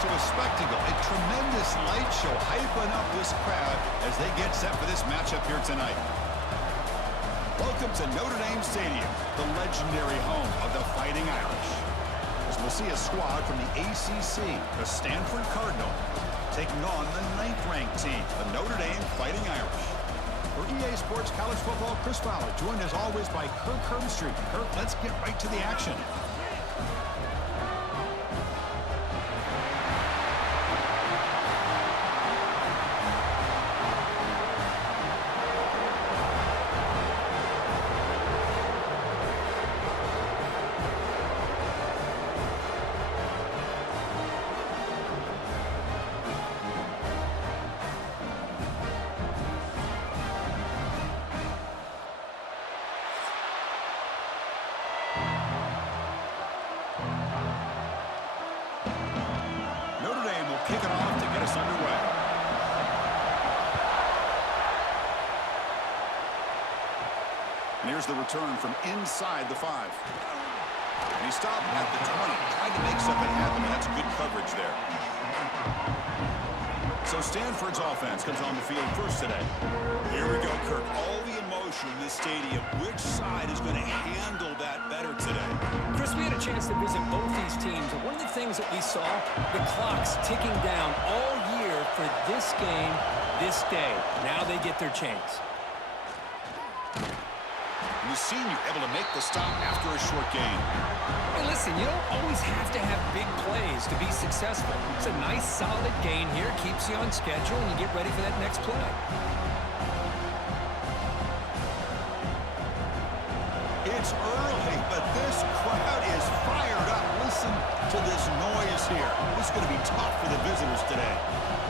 to a spectacle, a tremendous light show hyping up this crowd as they get set for this matchup here tonight. Welcome to Notre Dame Stadium, the legendary home of the Fighting Irish. As we'll see a squad from the ACC, the Stanford Cardinal, taking on the 9th-ranked team, the Notre Dame Fighting Irish. For EA Sports College Football, Chris Fowler, joined as always by Kirk Herbstreit. Kirk, let's get right to the action. Kick it off to get us underway. And here's the return from inside the 5. And he stopped at the 20. Tried to make something happen, and that's good coverage there. So Stanford's offense comes on the field first today. Here we go, Kirk. All the emotion in this stadium. Which side is going to handle that better today? Chris, we had a chance to visit both these teams, and one of the things that we saw, the clock's ticking down all year for this game, this day. Now they get their chance. We've seen you able to make the stop after a short gain. Hey, listen, you don't always have to have big plays to be successful. It's a nice, solid gain here, keeps you on schedule, and you get ready for that next play. It's early, but this crowd is fired up. Listen to this noise here. This is going to be tough for the visitors today.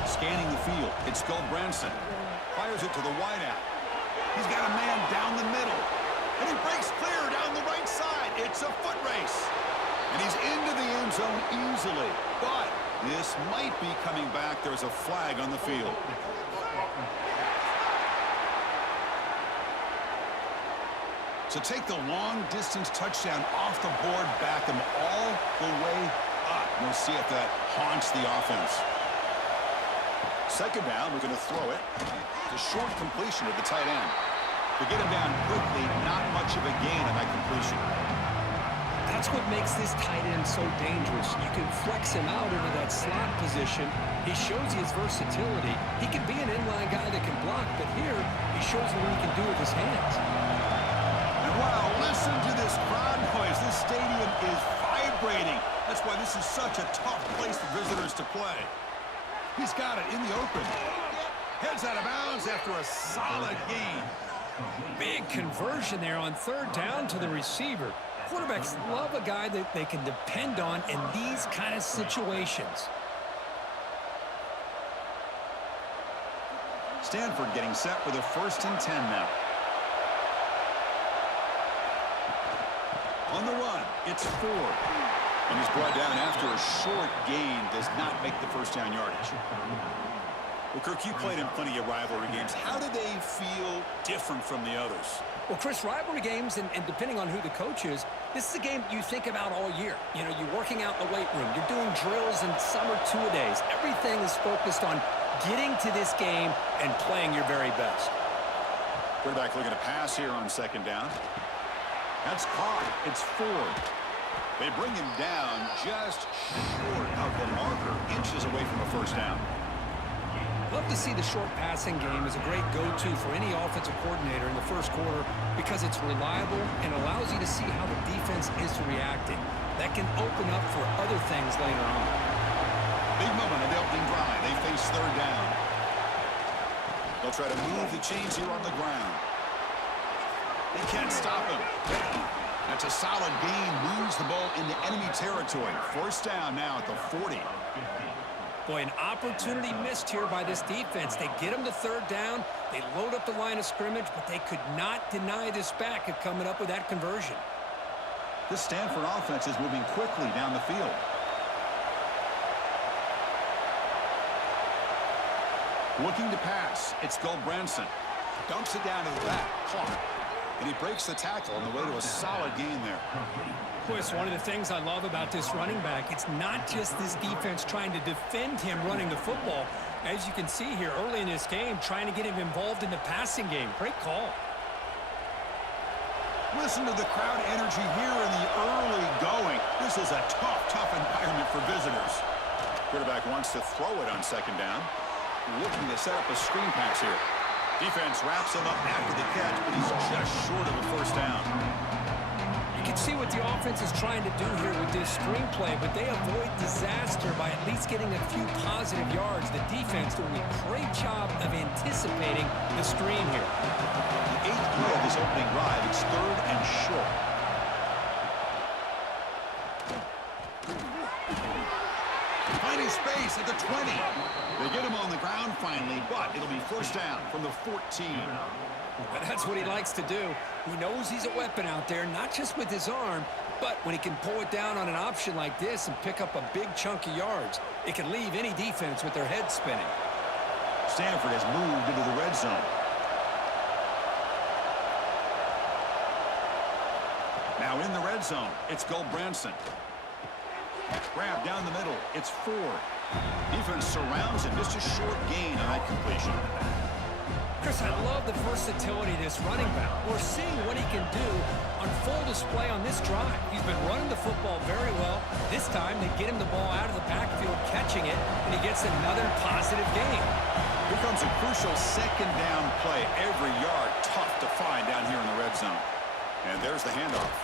Scanning the field, it's Branson. Fires it to the wideout. He's got a man down the middle. And he breaks clear down the right side. It's a foot race. And he's into the end zone easily. But this might be coming back. There's a flag on the field. So take the long-distance touchdown off the board, back him all the way up. We'll see if that haunts the offense. Second down, we're going to throw it. The short completion to the tight end. To get him down quickly, not much of a gain on that completion. That's what makes this tight end so dangerous. You can flex him out into that slot position. He shows his versatility. He can be an inline guy that can block, but here he shows what he can do with his hands. And wow, listen to this crowd noise. This stadium is vibrating. That's why this is such a tough place for visitors to play. He's got it in the open. Heads out of bounds after a solid gain. Big conversion there on third down to the receiver. Quarterbacks love a guy that they can depend on in these kind of situations. Stanford getting set with a 1st and 10 now. On the run, it's Ford. And he's brought down after a short gain. Does not make the first down yardage. Well, Kirk, you played in plenty of rivalry games. How do they feel different from the others? Well, Chris, rivalry games, and depending on who the coach is, this is a game you think about all year. You know, you're working out in the weight room. You're doing drills and summer two-a-days. Everything is focused on getting to this game and playing your very best. Quarterback looking to pass here on second down. That's caught. It's Ford. They bring him down just short of the marker, inches away from a first down. Love to see the short passing game as a great go-to for any offensive coordinator in the first quarter because it's reliable and allows you to see how the defense is reacting. That can open up for other things later on. Big moment of the opening drive. They face third down. They'll try to move the chains here on the ground. They can't stop him. That's a solid gain. Moves the ball into enemy territory. First down now at the 40. Boy, an opportunity missed here by this defense. They get them to third down. They load up the line of scrimmage, but they could not deny this back of coming up with that conversion. This Stanford offense is moving quickly down the field. Looking to pass. It's Branson. Dumps it down to the back. Caught. And he breaks the tackle on the way to a solid gain there. Chris, one of the things I love about this running back, it's not just this defense trying to defend him running the football. As you can see here early in this game, trying to get him involved in the passing game. Great call. Listen to the crowd energy here in the early going. This is a tough environment for visitors. Quarterback wants to throw it on second down. Looking to set up a screen pass here. Defense wraps him up after the catch, but he's just short of a first down. You can see what the offense is trying to do here with this screenplay, but they avoid disaster by at least getting a few positive yards. The defense doing a great job of anticipating the screen here. The 8th play of this opening drive, it's 3rd and short. Finding space at the 20. They get him on the ground finally, but it'll be first down from the 14. But that's what he likes to do. He knows he's a weapon out there, not just with his arm, but when he can pull it down on an option like this and pick up a big chunk of yards, it can leave any defense with their head spinning. Stanford has moved into the red zone. Now in the red zone, it's Branson. Grab down the middle, it's Ford. Defense surrounds him, just a short gain on that completion. Chris, I love the versatility of this running back. We're seeing what he can do on full display on this drive. He's been running the football very well. This time, they get him the ball out of the backfield, catching it, and he gets another positive gain. Here comes a crucial second down play. Every yard tough to find down here in the red zone. And there's the handoff.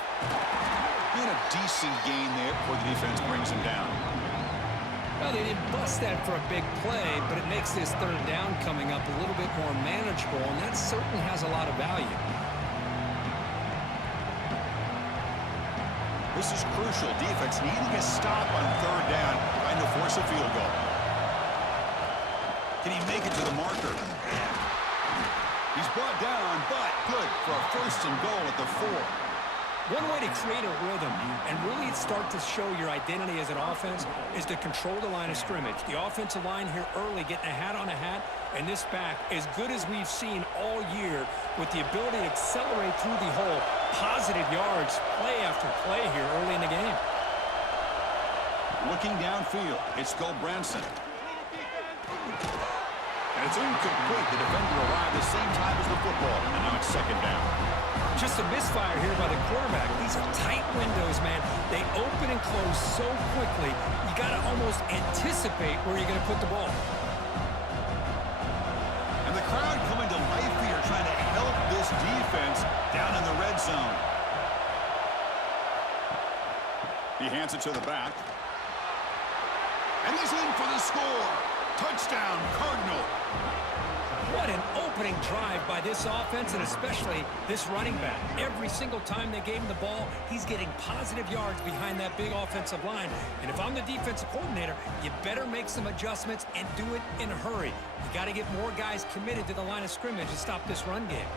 And a decent gain there before the defense brings him down. Well, they didn't bust that for a big play, but it makes this third down coming up a little bit more manageable, and that certainly has a lot of value. This is crucial. Defense needing a stop on third down, trying to force a field goal. Can he make it to the marker? He's brought down, but good for a first and goal at the 4. One way to create a rhythm and really start to show your identity as an offense is to control the line of scrimmage. The offensive line here early getting a hat on a hat, and this back as good as we've seen all year with the ability to accelerate through the hole. Positive yards, play after play here early in the game. Looking downfield, it's Branson. And it's incomplete. The defender arrived the same time as the football, and now it's second down. Just a misfire here by the quarterback. These are tight windows, man. They open and close so quickly, you got to almost anticipate where you're going to put the ball. And the crowd coming to life here, trying to help this defense down in the red zone. He hands it to the back. And he's in for the score. Touchdown, Cardinal. What an opening drive by this offense, and especially this running back. Every single time they gave him the ball, he's getting positive yards behind that big offensive line. And if I'm the defensive coordinator, you better make some adjustments and do it in a hurry. You got to get more guys committed to the line of scrimmage to stop this run game.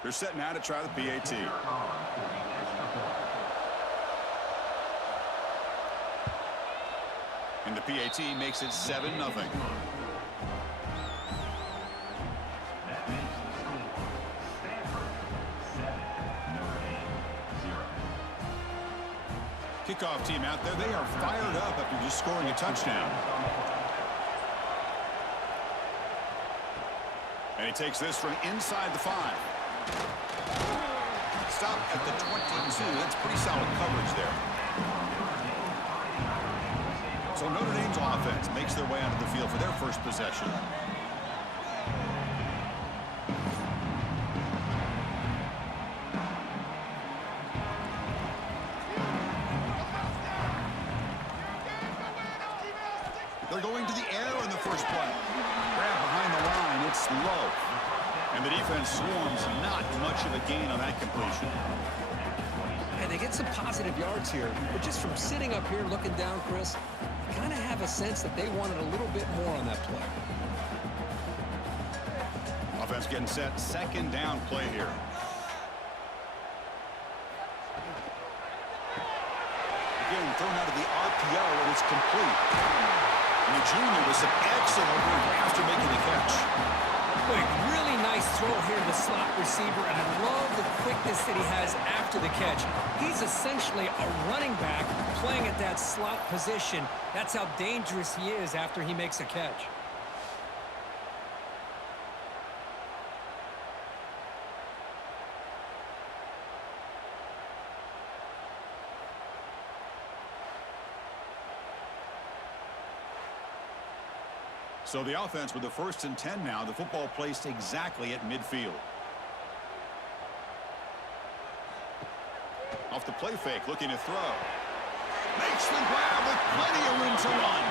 They're setting out to try the PAT. And the PAT makes it 7-0. Kickoff team out there. They are fired up after just scoring a touchdown. And he takes this from inside the 5. Stop at the 22. That's pretty solid coverage there. So Notre Dame's offense makes their way onto the field for their first possession. They're going to the air in the first play. Grab behind the line. It's low. And the defense swarms, not much of a gain on that completion. And they get some positive yards here, but just from sitting up here looking down, Chris, you kind of have a sense that they wanted a little bit more on that play. Offense getting set, second down play here. thrown out of the RPO, and it's complete. And the junior with some excellent work after making the catch. Quick, really nice throw here to the slot receiver, and I love the quickness that he has after the catch. He's essentially a running back playing at that slot position. That's how dangerous he is after he makes a catch. So the offense with the 1st and 10 now. The football placed exactly at midfield. Off the play fake, looking to throw. Makes the grab with plenty of room to run.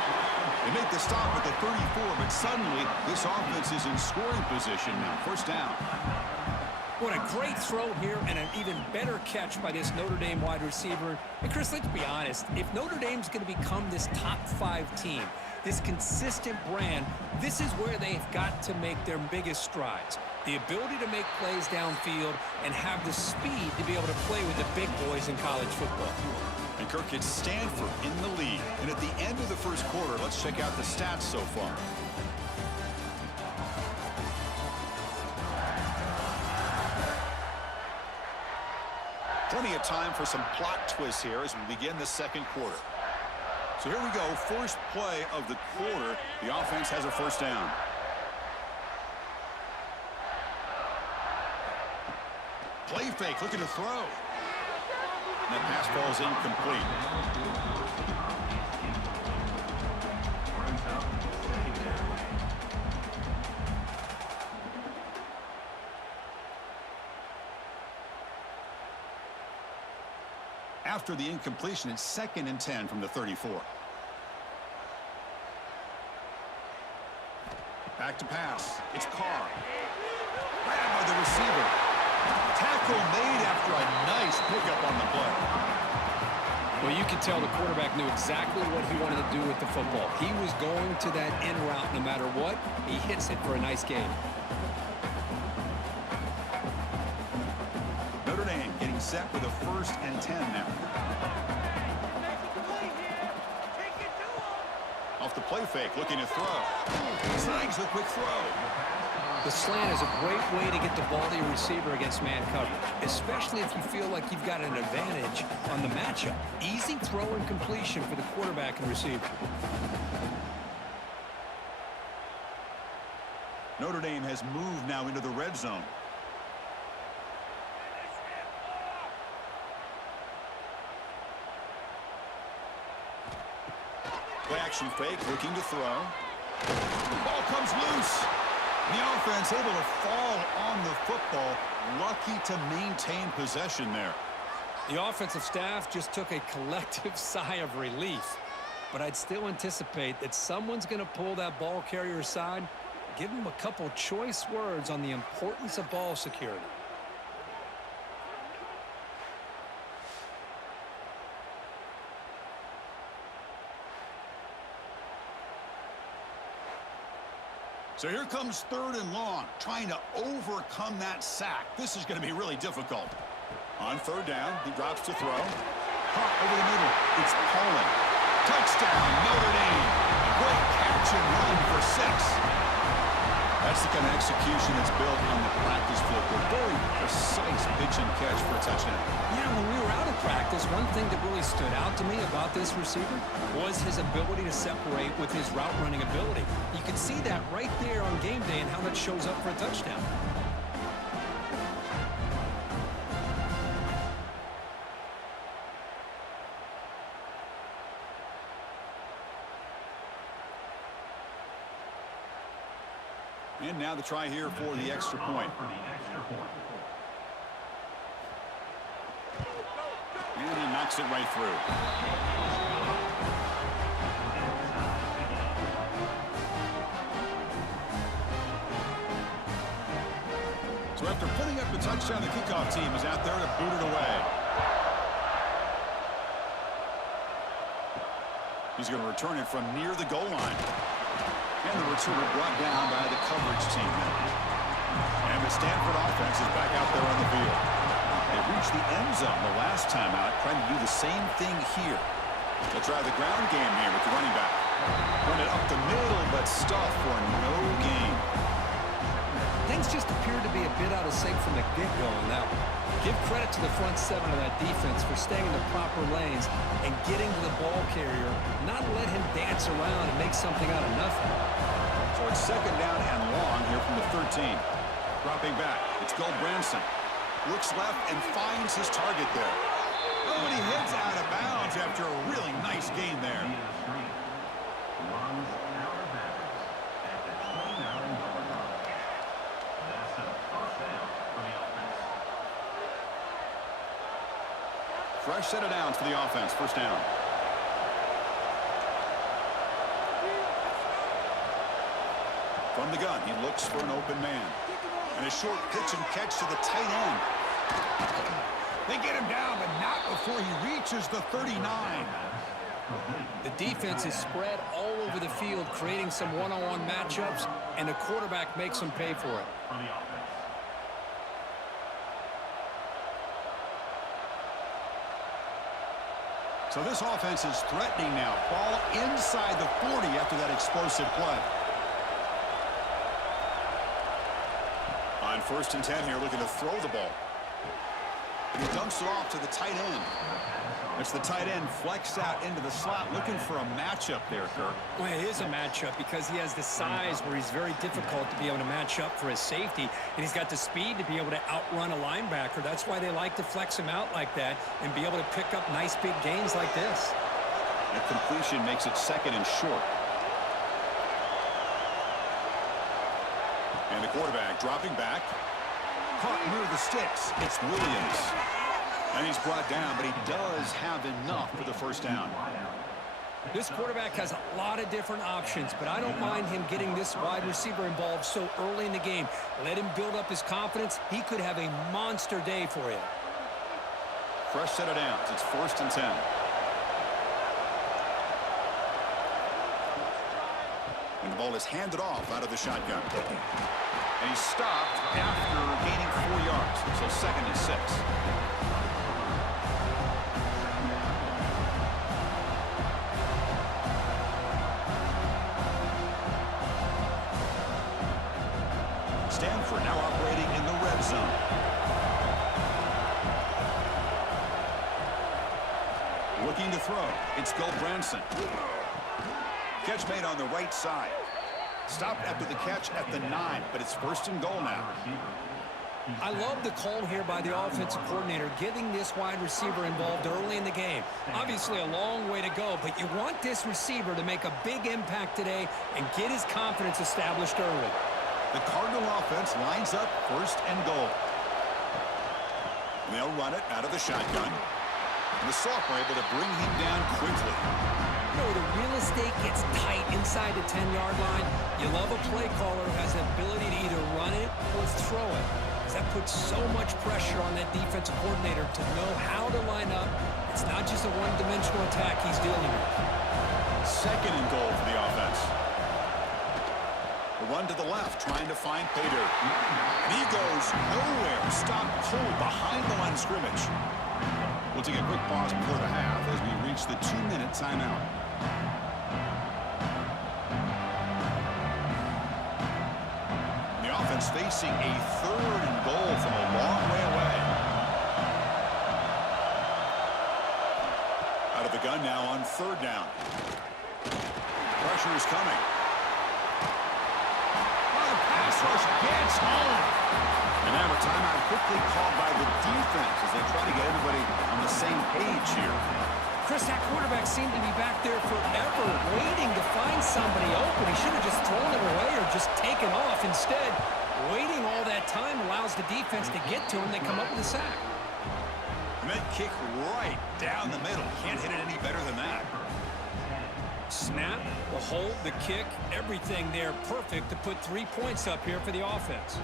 They make the stop at the 34, but suddenly this offense is in scoring position now. 1st down. What a great throw here and an even better catch by this Notre Dame wide receiver. And Chris, let's be honest. If Notre Dame's going to become this top 5 team, this consistent brand, this is where they've got to make their biggest strides. The ability to make plays downfield and have the speed to be able to play with the big boys in college football. And Kirk, it's Stanford in the lead. And at the end of the 1st quarter, let's check out the stats so far. Plenty of time for some plot twists here as we begin the 2nd quarter. So here we go, first play of the quarter. The offense has a 1st down. Play fake, looking to throw. And that pass ball is incomplete. After the incompletion, it's 2nd and 10 from the 34. Back to pass. It's Carr. Grabbed by the receiver. Tackle made after a nice pickup on the play. Well, you could tell the quarterback knew exactly what he wanted to do with the football. He was going to that in route no matter what. He hits it for a nice gain. Notre Dame getting set with a 1st and 10 now. Off the play fake, looking to throw. Snags the quick throw. The slant is a great way to get the ball to your receiver against man coverage, especially if you feel like you've got an advantage on the matchup. Easy throw and completion for the quarterback and receiver. Notre Dame has moved now into the red zone. Play action fake, looking to throw. The ball comes loose. The offense able to fall on the football. Lucky to maintain possession there. The offensive staff just took a collective sigh of relief. But I'd still anticipate that someone's going to pull that ball carrier aside, give him a couple choice words on the importance of ball security. So here comes 3rd and long, trying to overcome that sack. This is going to be really difficult. On 3rd down, he drops to throw. Caught over the middle. It's Pauling. Touchdown, Notre Dame. A great catch and run for 6. That's the kind of execution that's built on the practice field. A very precise pitch and catch for a touchdown. Yeah, when we were out of practice, one thing that really stood out to me about this receiver was his ability to separate with his route running ability. You can see that right there on game day and how that shows up for a touchdown. And now the try here for the extra point. And he knocks it right through. So after putting up a touchdown, the kickoff team is out there to boot it away. He's going to return it from near the goal line. And the returner brought down by the coverage team now. And the Stanford offense is back out there on the field. They reached the end zone the last time out, trying to do the same thing here. They'll try the ground game here with the running back. Run it up the middle, but stuff for no gain. Things just appear to be a bit out of sync from the get-go on that one. Give credit to the front seven of that defense for staying in the proper lanes and getting to the ball carrier, not let him dance around and make something out of nothing. So it's second down and long here from the 13. Dropping back, it's Branson. Looks left and finds his target there. Oh, and he heads out of bounds after a really nice gain there. Fresh set of downs for the offense. First down. From the gun, he looks for an open man. And a short pitch and catch to the tight end. They get him down, but not before he reaches the 39. The defense is spread all over the field, creating some one-on-one matchups, and the quarterback makes them pay for it. So this offense is threatening now. Ball inside the 40 after that explosive play. On 1st and 10 here, looking to throw the ball. And he dumps it off to the tight end. It's the tight end flexed out into the slot, looking for a matchup there, Kirk. Well, it is a matchup because he has the size where he's very difficult to be able to match up for his safety, and he's got the speed to be able to outrun a linebacker. That's why they like to flex him out like that and be able to pick up nice big gains like this. That completion makes it second and short. And the quarterback dropping back. Caught near the sticks. It's Williams. And he's brought down, but he does have enough for the first down. This quarterback has a lot of different options, but I don't mind him getting this wide receiver involved so early in the game. Let him build up his confidence. He could have a monster day for you. Fresh set of downs. It's 1st and 10. And the ball is handed off out of the shotgun. And he's stopped after gaining 4 yards. So 2nd and 6. Stanford now operating in the red zone. Looking to throw. It's Branson. Catch made on the right side. Stopped after the catch at the 9, but it's 1st and goal now. I love the call here by the offensive coordinator, getting this wide receiver involved early in the game. Obviously a long way to go, but you want this receiver to make a big impact today and get his confidence established early. The Cardinal offense lines up 1st and goal. And they'll run it out of the shotgun. And the sophomore able to bring him down quickly. You know, the real estate gets tight inside the 10-yard line. You love a play caller who has the ability to either run it or throw it. That puts so much pressure on that defensive coordinator to know how to line up. It's not just a one-dimensional attack he's dealing with. 2nd and goal for the offense. A run to the left, trying to find pay dirt. And he goes nowhere. Stop cold behind the line of scrimmage. We'll take a quick pause before the half as we reach the 2-minute timeout. The offense facing a 3rd and goal from a long way away. Out of the gun now on 3rd down. Pressure is coming. Pass rush gets home. And now a timeout quickly called by the defense as they try to get everybody on the same page here. Chris, that quarterback seemed to be back there forever, waiting to find somebody open. He should have just thrown it away or just taken off. Instead, waiting all that time allows the defense to get to him. They come up with a sack. And that kick right down the middle. Can't hit it any better than that. Snap, the hold, the kick, everything there perfect to put 3 points up here for the offense.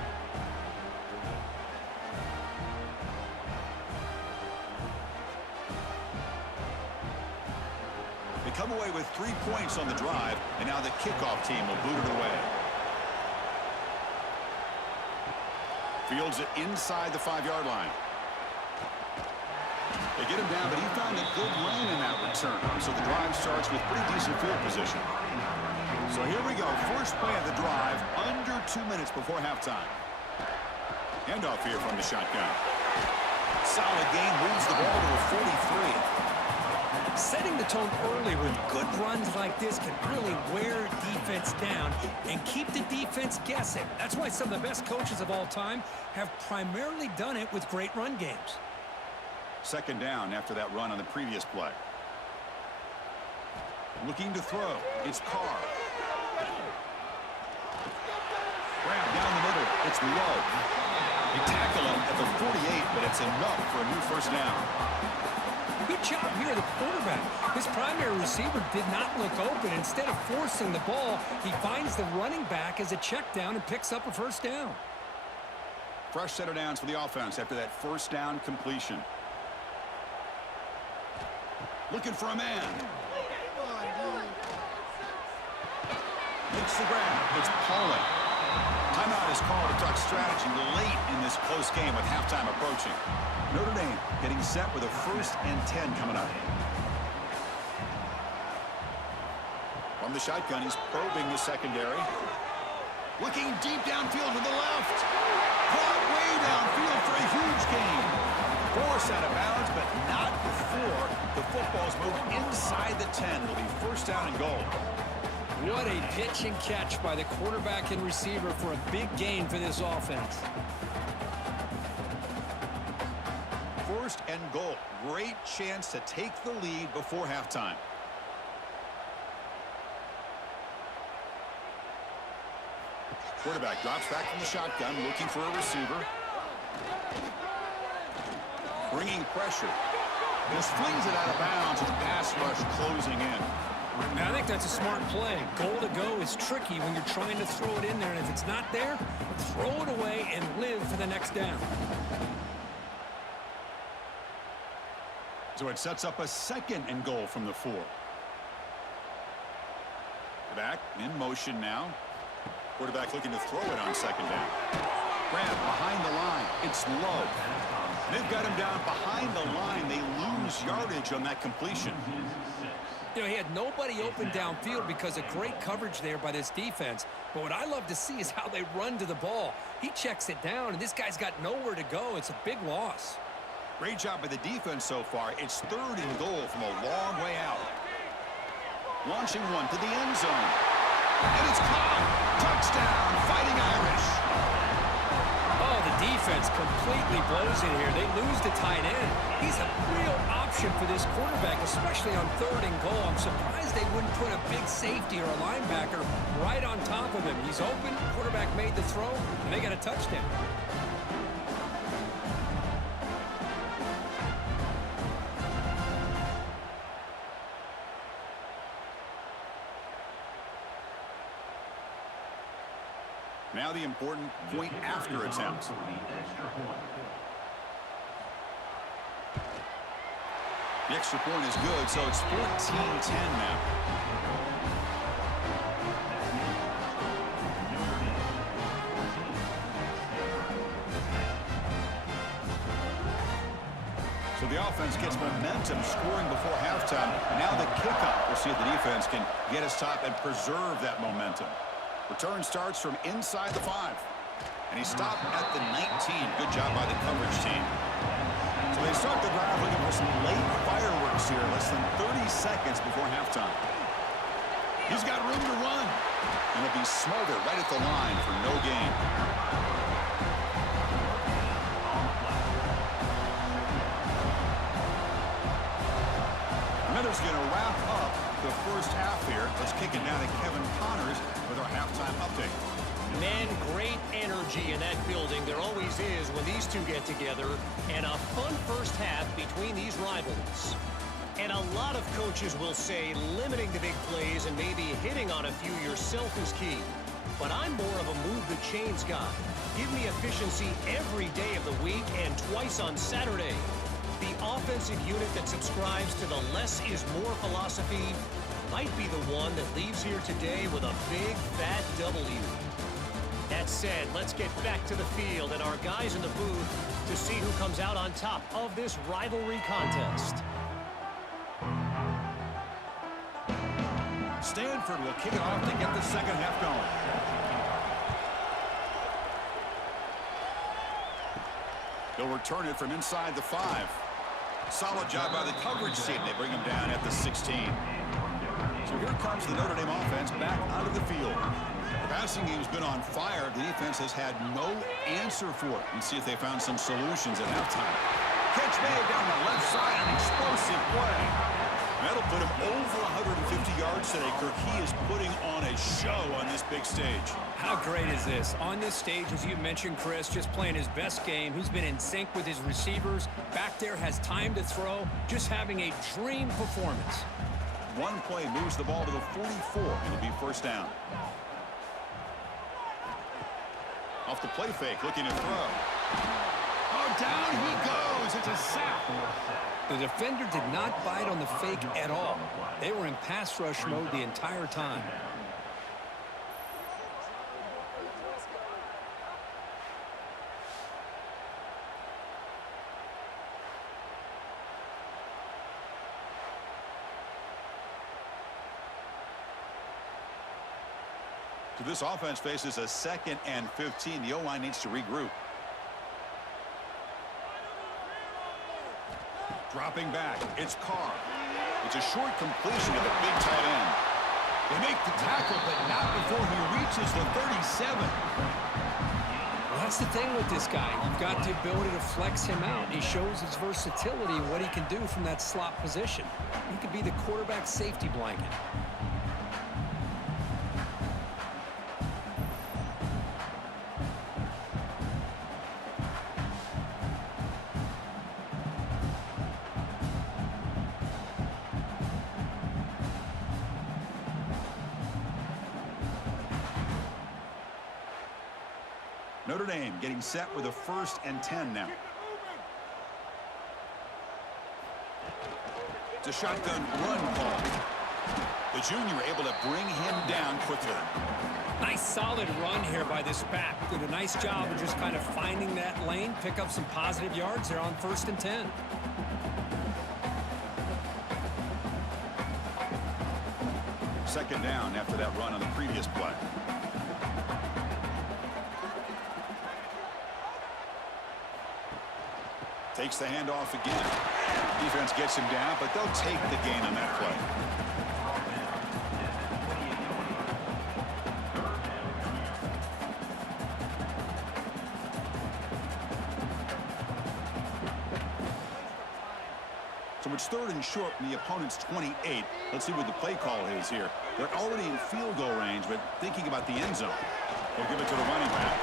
They come away with 3 points on the drive, and now the kickoff team will boot it away. Fields it inside the 5-yard line. They get him down, but he found a good lane in that return. So the drive starts with pretty decent field position. So here we go. First play of the drive, under 2 minutes before halftime. Handoff here from the shotgun. Solid gain, moves the ball to a 43. Setting the tone early with good runs like this can really wear defense down and keep the defense guessing. That's why some of the best coaches of all time have primarily done it with great run games. Second down after that run on the previous play. Looking to throw. It's Carr. Grab down the middle. It's low. They tackle him at the 48, but it's enough for a new first down. Good job here, the quarterback. His primary receiver did not look open. Instead of forcing the ball, he finds the running back as a check down and picks up a first down. Fresh set of downs for the offense after that first down completion. Looking for a man. Makes the grab. It's Pauling. Timeout is called to talk strategy late in this close game with halftime approaching. Notre Dame getting set with a 1st and 10 coming up. From the shotgun, he's probing the secondary. Looking deep downfield to the left. Caught way downfield for a huge gain. Forced out of bounds, but not before the football's moved inside the 10. It'll be first down and goal. What a pitch and catch by the quarterback and receiver for a big gain for this offense. First and goal. Great chance to take the lead before halftime. Quarterback drops back from the shotgun, looking for a receiver. Bringing pressure. Just flings it out of bounds as pass rush closing in. Now, I think that's a smart play. Goal to go is tricky when you're trying to throw it in there, and if it's not there, throw it away and live for the next down. So it sets up a 2nd and goal from the 4. Back in motion now. Quarterback looking to throw it on 2nd down. Grab behind the line. It's low. They've got him down behind the line. They lose yardage on that completion. You know, he had nobody open downfield because of great coverage there by this defense. But what I love to see is how they run to the ball. He checks it down, and this guy's got nowhere to go. It's a big loss. Great job by the defense so far. It's 3rd and goal from a long way out. Launching one to the end zone. And it's caught. Touchdown, Fighting Irish. Oh, the defense completely blows it here. They lose the tight end. He's a real option for this quarterback, especially on 3rd and goal. I'm surprised they wouldn't put a big safety or a linebacker right on top of him. He's open, quarterback made the throw, and they got a touchdown. Now the important point after attempt. The extra point is good, so it's 14-10 now. So the offense gets momentum scoring before halftime. Now the kickoff. We'll see if the defense can get a stop and preserve that momentum. Return starts from inside the 5. And he stopped at the 19. Good job by the coverage team. So they start the drive looking for some late fireworks here. Less than 30 seconds before halftime. He's got room to run. And he'll be smothered right at the line for no gain. Miller's going to wrap up the first half here. Let's kick it down to Kevin Connors with our halftime update. Man, great energy in that building. There always is when these two get together. And a fun first half between these rivals. And a lot of coaches will say limiting the big plays and maybe hitting on a few yourself is key. But I'm more of a move the chains guy. Give me efficiency every day of the week and twice on Saturday. The offensive unit that subscribes to the less is more philosophy might be the one that leaves here today with a big, fat W. That said, let's get back to the field and our guys in the booth to see who comes out on top of this rivalry contest. Stanford will kick it off to get the second half going. He'll return it from inside the 5. Solid job by the coverage team. They bring him down at the 16. So here comes the Notre Dame offense back onto the field. The passing game's been on fire. The defense has had no answer for it. And see if they found some solutions at halftime. Catch made down the left side, an explosive play. That'll put him over 150 yards today, Kirk. He is putting on a show on this big stage. How great is this? On this stage, as you mentioned, Chris, just playing his best game. He's been in sync with his receivers. Back there, has time to throw. Just having a dream performance. One play moves the ball to the 44. It'll be first down. Off the play fake, looking to throw. Oh, down he goes. It's a sack. The defender did not bite on the fake at all. They were in pass rush mode the entire time. So this offense faces a 2nd and 15. The O-line needs to regroup. Dropping back, it's Carr. It's a short completion to the big tight end. They make the tackle, but not before he reaches the 37. Well, that's the thing with this guy. You've got the ability to flex him out. He shows his versatility and what he can do from that slot position. He could be the quarterback safety blanket. Notre Dame getting set with a 1st and 10 now. It's a shotgun run call. The junior able to bring him down quickly. Nice solid run here by this back. Did a nice job of just kind of finding that lane, pick up some positive yards there on 1st and 10. Second down after that run on the previous play. Takes the handoff again. Defense gets him down, but they'll take the gain on that play. So it's 3rd and short from the opponent's 28. Let's see what the play call is here. They're already in field goal range, but thinking about the end zone. They'll give it to the running back.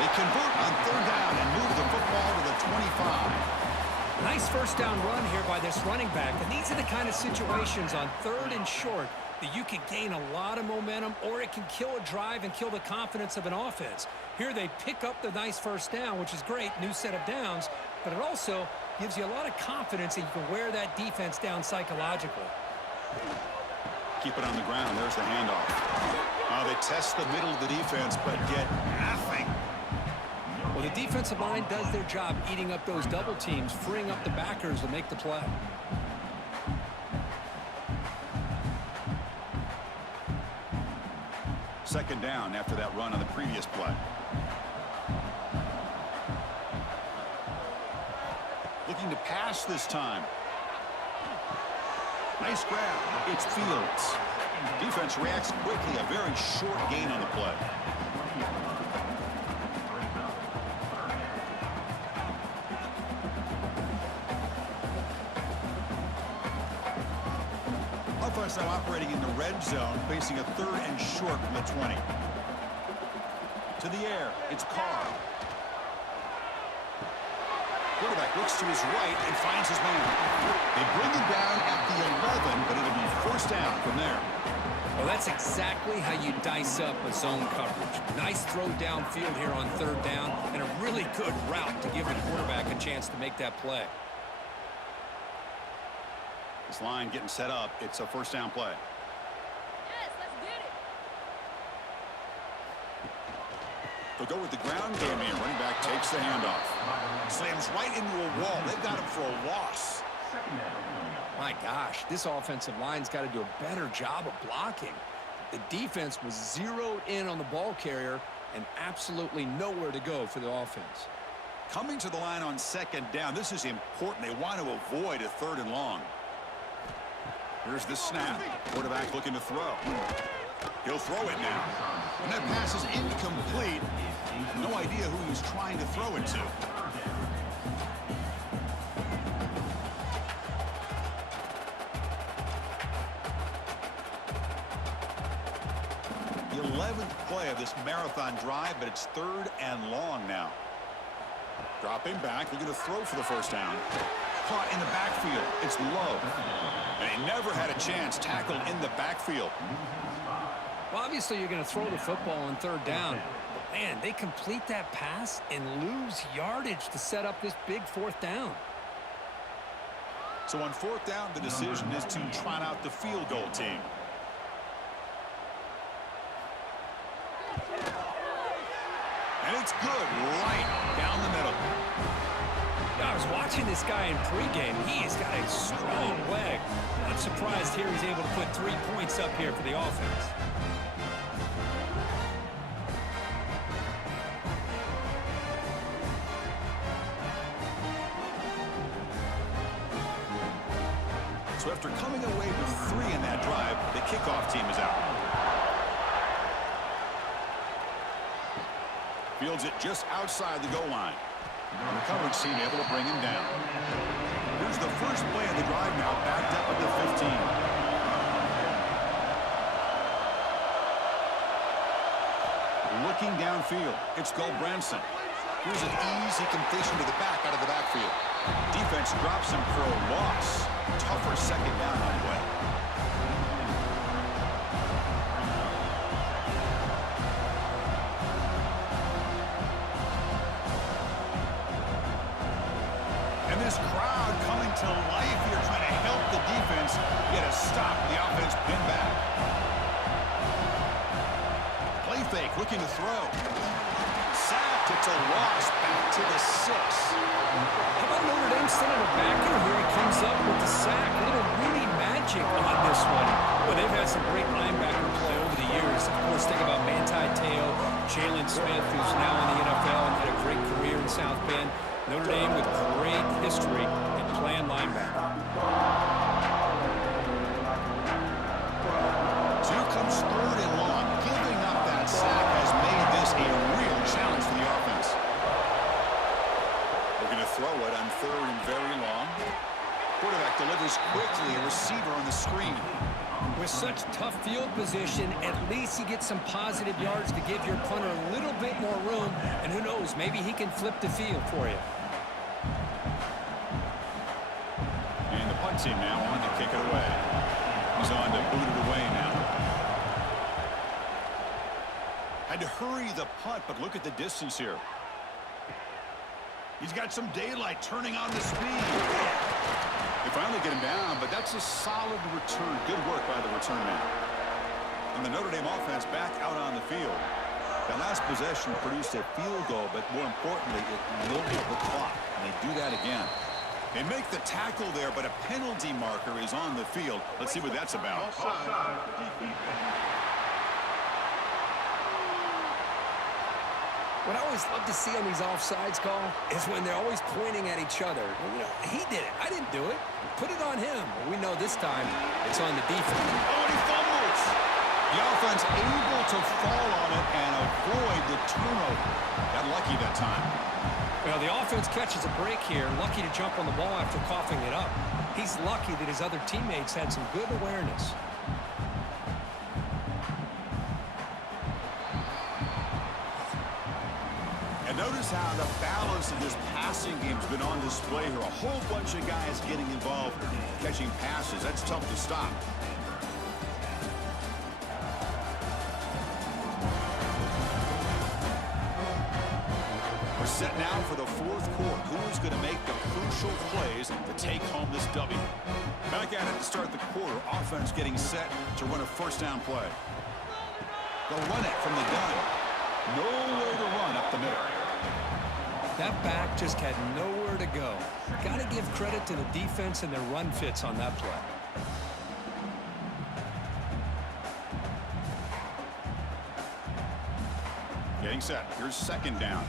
They convert on 3rd down and move the football to the 25. Nice first down run here by this running back. And these are the kind of situations on 3rd and short that you can gain a lot of momentum, or it can kill a drive and kill the confidence of an offense. Here they pick up the nice first down, which is great, new set of downs, but it also gives you a lot of confidence that you can wear that defense down psychologically. Keep it on the ground. There's the handoff. They test the middle of the defense, but get nothing. Well, the defensive line does their job eating up those double teams, freeing up the backers to make the play. Second down after that run on the previous play. Looking to pass this time. Nice grab. It's Fields. Defense reacts quickly. A very short gain on the play. Offense now operating in the red zone, facing a 3rd and short from the 20. To the air, it's Carr. Quarterback looks to his right and finds his man. They bring him down at the 11, but it'll be first down from there. Well, that's exactly how you dice up a zone coverage. Nice throw downfield here on 3rd down, and a really good route to give the quarterback a chance to make that play. This line getting set up. It's a first down play. Yes, let's get They'll go with the ground game here. Running back takes the handoff. Slams right into a wall. They've got him for a loss. My gosh, this offensive line's got to do a better job of blocking. The defense was zeroed in on the ball carrier and absolutely nowhere to go for the offense. Coming to the line on second down, this is important. They want to avoid a 3rd and long. Here's the snap. Quarterback looking to throw. He'll throw it now. And that pass is incomplete. No idea who he's trying to throw it to. The 11th play of this marathon drive, but it's 3rd and long now. Dropping back, looking to throw for the first down. Caught in the backfield. It's low. And he never had a chance tackled in the backfield. Well, obviously you're going to throw the football on 3rd down. But, man, they complete that pass and lose yardage to set up this big 4th down. So on 4th down, the decision is to trot out the field goal team. And it's good right down the middle. I was watching this guy in pregame. He has got a strong leg. Not surprised here he's able to put 3 points up here for the offense. So after coming away with 3 in that drive, the kickoff team is out. Fields it just outside the goal line. And the coverage team able to bring him down. Here's the first play of the drive now, backed up at the 15. Looking downfield, it's Branson. Here's an easy completion to the back out of the backfield. Defense drops him for a loss. Tougher second down on the way. And this crowd coming to life here, trying to help the defense get a stop. The offense pinned back. Play fake, looking to throw. Sacked, it's a loss, back to the 6. How about Notre Dame sending a backer here? He comes up with the sack. A little really magic on this one. Well, they've had some great linebacker play over the years. Of course, think about Teo, Jalen Smith, who's now in the NFL and had a great career in South Bend. Notre Dame with great history in playing linebacker. So here comes 3rd and long. Giving up that sack has made this a real challenge for the offense. We're going to throw it on 3rd and very long. Quarterback delivers quickly, a receiver on the screen. With such tough field position, at least you get some positive yards to give your punter a little bit more room. And who knows, maybe he can flip the field for you. And the punt team now on to kick it away. He's on to boot it away now. Had to hurry the punt, but look at the distance here. He's got some daylight, turning on the speed. They finally get him down, but that's a solid return. Good work by the return man. And the Notre Dame offense back out on the field. That last possession produced a field goal, but more importantly, it milked the clock. And they do that again. They make the tackle there, but a penalty marker is on the field. Let's see what that's about. What I always love to see on these offsides call is when they're always pointing at each other. You know, he did it. I didn't do it. Put it on him. Well, we know this time it's on the defense. Oh, and he fumbles. The offense able to fall on it and avoid the turnover. Got lucky that time. Well, the offense catches a break here. Lucky to jump on the ball after coughing it up. He's lucky that his other teammates had some good awareness. And notice how the balance of this passing game has been on display here. A whole bunch of guys getting involved, catching passes. That's tough to stop. We're set now for the 4th quarter. Who is going to make the crucial plays to take home this W? Back at it to start the quarter. Offense getting set to run a first down play. They'll run it from the gun. Nowhere to run That back just had nowhere to go. Got to give credit to the defense and their run fits on that play. Getting set. Here's second down.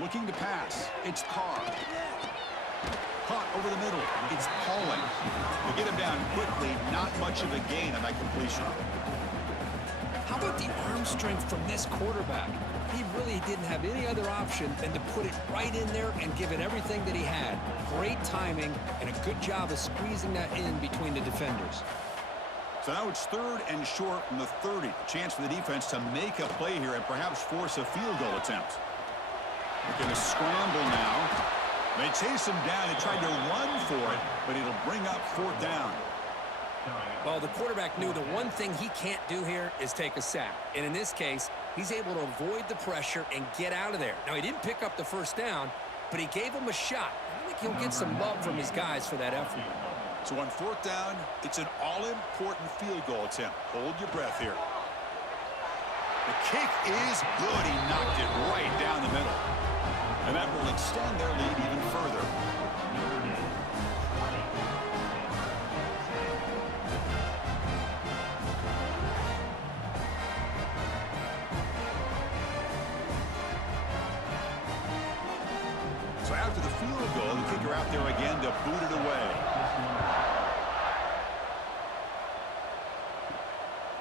Looking to pass. It's Carr. Caught over the middle. It's Pauling. They get him down quickly. Not much of a gain on that completion. How about the arm strength from this quarterback? He really didn't have any other option than to put it right in there and give it everything that he had. Great timing and a good job of squeezing that in between the defenders. So now it's third and short from the 30. Chance for the defense to make a play here and perhaps force a field goal attempt. They're going to scramble now. They chase him down. They tried to run for it, but it'll bring up fourth down. Well, the quarterback knew the one thing he can't do here is take a sack. And in this case, he's able to avoid the pressure and get out of there. Now, he didn't pick up the first down, but he gave him a shot. I think he'll get some love from his guys for that effort. So on fourth down, it's an all-important field goal attempt. Hold your breath here. The kick is good. He knocked it right down the middle. And that will extend their lead even further. So after the field goal, the kicker out there again to boot it away.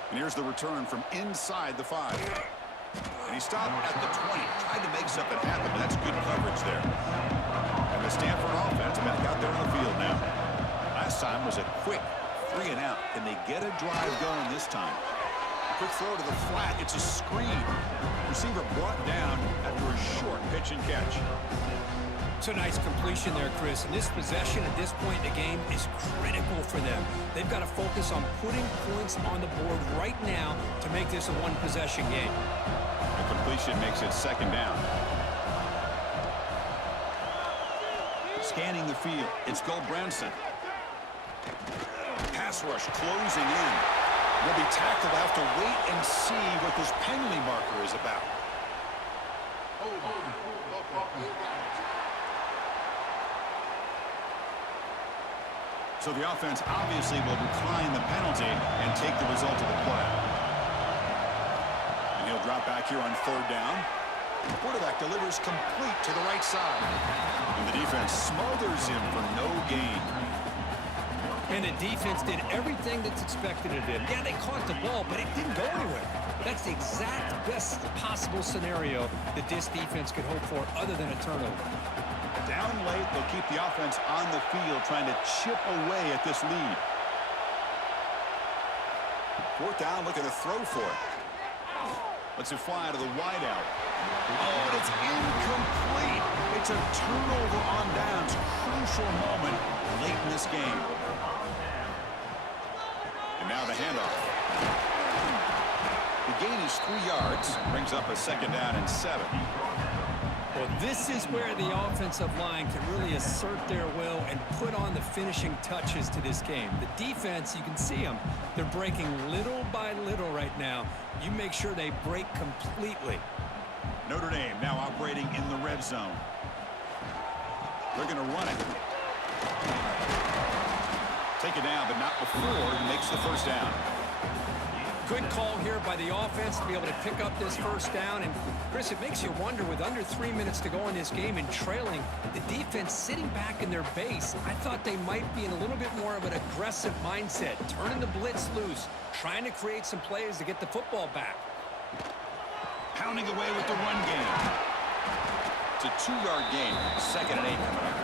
And here's the return from inside the 5. And he stopped at the 20. Tried to make something happen, but that's good coverage there. And the Stanford offense back out there on the field now. Last time was a quick 3 and out. Can they get a drive going this time? Quick throw to the flat. It's a screen. Receiver brought down after a short pitch and catch. It's a nice completion there, Chris. And this possession at this point in the game is critical for them. They've got to focus on putting points on the board right now to make this a one-possession game. The completion makes it second down. Scanning the field, it's Goldbranson. Pass rush closing in. Will be tackled. Have to wait and see what this penalty marker is about. So the offense obviously will decline the penalty and take the result of the play. And he'll drop back here on third down. The quarterback delivers complete to the right side. And the defense smothers him for no gain. And the defense did everything that's expected of them. Yeah, they caught the ball, but it didn't go anywhere. That's the exact best possible scenario that this defense could hope for other than a turnover. Down late, they'll keep the offense on the field trying to chip away at this lead. Fourth down, look at the throw for it. Lets it fly to the wideout. Oh, and it's incomplete. It's a turnover on downs. Crucial moment late in this game. And now the handoff. The gain is 3 yards. Brings up a second down and 7. Well, this is where the offensive line can really assert their will and put on the finishing touches to this game. The defense, you can see them. They're breaking little by little right now. You make sure they break completely. Notre Dame now operating in the red zone. They're going to run it. Take it down, but not before he makes the first down. Good call here by the offense to be able to pick up this first down. And, Chris, it makes you wonder, with under 3 minutes to go in this game and trailing, the defense sitting back in their base, I thought they might be in a little bit more of an aggressive mindset, turning the blitz loose, trying to create some plays to get the football back. Pounding away with the run game. It's a 2-yard gain. Second and 8 coming up.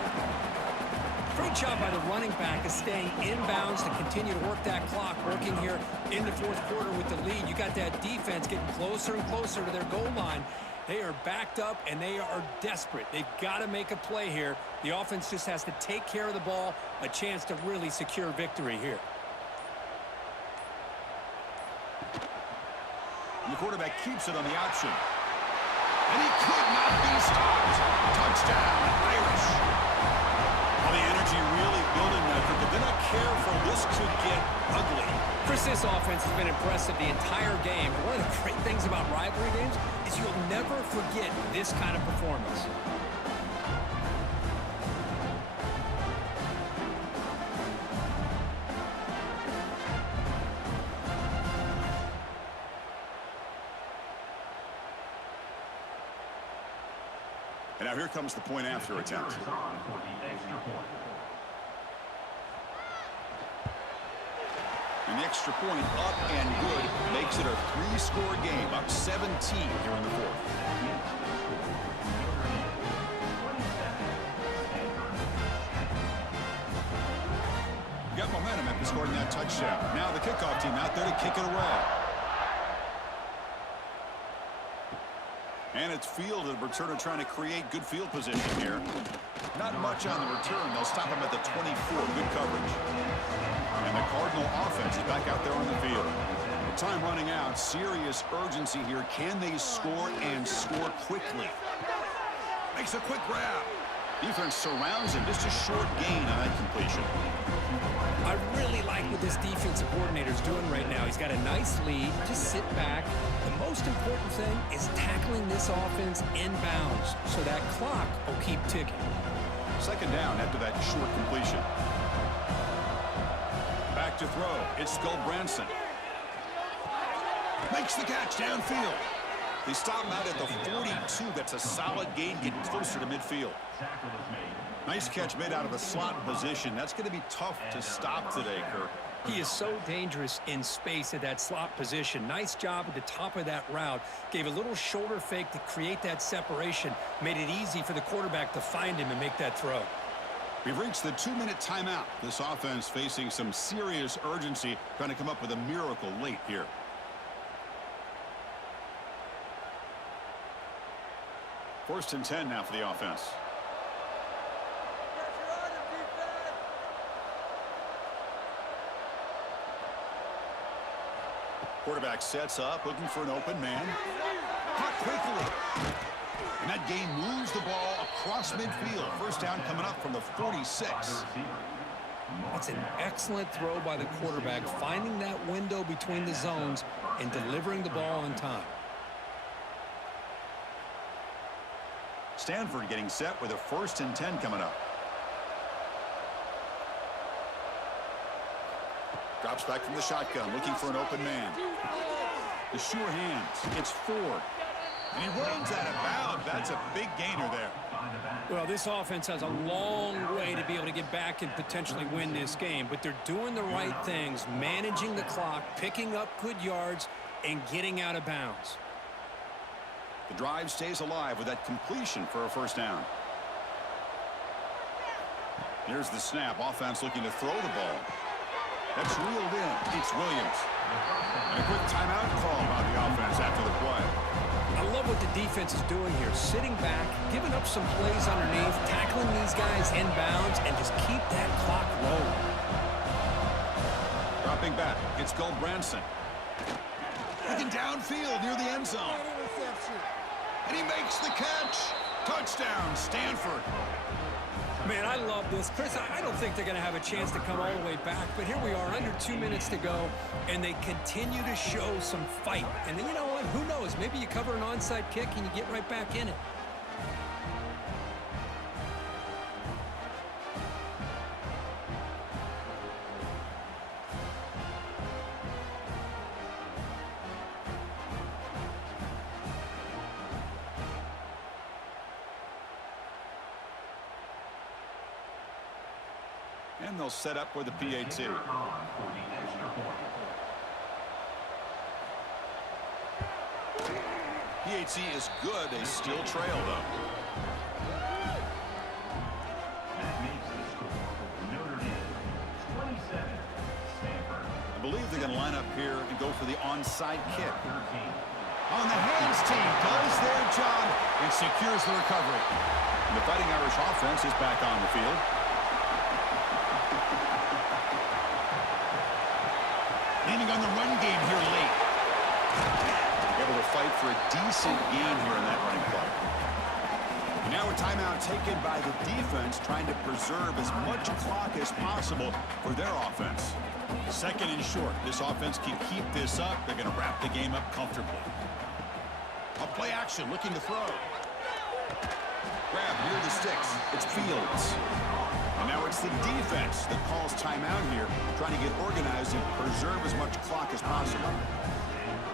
Great job by the running back of staying inbounds to continue to work that clock, working here in the fourth quarter with the lead. You got that defense getting closer and closer to their goal line. They are backed up, and they are desperate. They've got to make a play here. The offense just has to take care of the ball, a chance to really secure victory here. And the quarterback keeps it on the option. And he could not be stopped. Touchdown, Irish. A The energy really building that, but they're not careful. This could get ugly. Chris, this offense has been impressive the entire game. And one of the great things about rivalry games is you'll never forget this kind of performance. And now here comes the point after attempt. And the extra point up and good makes it a 3-score game, up 17 here in the fourth. Got momentum after scoring that touchdown. Now the kickoff team out there to kick it away. And it's fielded. Returner trying to create good field position here. Not much on the return. They'll stop him at the 24. Good coverage. And the Cardinal offense is back out there on the field. Time running out. Serious urgency here. Can they score and score quickly? Makes a quick grab. Defense surrounds him. Just a short gain on that completion. I really like what this defensive coordinator is doing right now. He's got a nice lead. Just sit back. The most important thing is tackling this offense inbounds so that clock will keep ticking. Second down after that short completion. Back to throw. It's Branson. Makes the catch downfield. They stop him out at the 42. That's a solid gain, getting closer to midfield. Nice catch made out of the slot position. That's going to be tough to stop today, Kirk. He is so dangerous in space at that slot position. Nice job at the top of that route. Gave a little shoulder fake to create that separation. Made it easy for the quarterback to find him and make that throw. We've reached the 2-minute timeout. This offense facing some serious urgency, trying to come up with a miracle late here. First and 10 now for the offense. Quarterback sets up, looking for an open man. Caught quickly. And that gain moves the ball across midfield. First down coming up from the 46. That's an excellent throw by the quarterback, finding that window between the zones and delivering the ball on time. Stanford getting set with a first and 10 coming up. Drops back from the shotgun, looking for an open man. The sure hands. It's Ford. And he runs out of bounds. That's a big gainer there. Well, this offense has a long way to be able to get back and potentially win this game, but they're doing the right things, managing the clock, picking up good yards, and getting out of bounds. The drive stays alive with that completion for a first down. Here's the snap. Offense looking to throw the ball. That's reeled in. It's Williams. And a quick timeout call by the offense after the play. I love what the defense is doing here. Sitting back, giving up some plays underneath, tackling these guys inbounds, and just keep that clock rolling. Dropping back. It's Branson. Looking downfield near the end zone. And he makes the catch. Touchdown, Stanford. Man, I love this. Chris, I don't think they're going to have a chance to come all the way back, but here we are, under 2 minutes to go, and they continue to show some fight. And then, you know what? Who knows? Maybe you cover an onside kick and you get right back in it. And they'll set up with the PAT. PAT is good. They still trail, though. I believe they're going to line up here and go for the onside kick. On the hands team does their job and secures the recovery. And the Fighting Irish offense is back on the field. Leaning on the run game here late. Able to fight for a decent gain here in that running play. And Now a timeout taken by the defense, trying to preserve as much clock as possible for their offense. Second and short. This offense can keep this up. They're going to wrap the game up comfortably. A play action, looking to throw. Grab near the sticks. It's Fields. And now it's the defense that calls timeout here, trying to get organized and preserve as much clock as possible.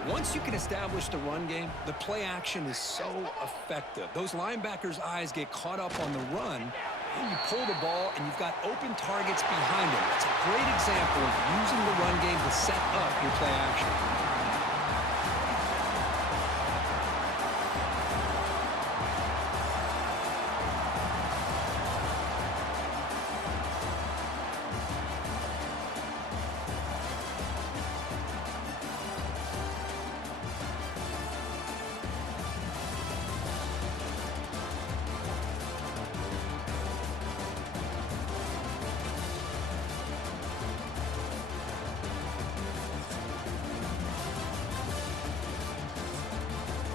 Once you can establish the run game, the play action is so effective. Those linebackers' eyes get caught up on the run, and you pull the ball, and you've got open targets behind them. It's a great example of using the run game to set up your play action.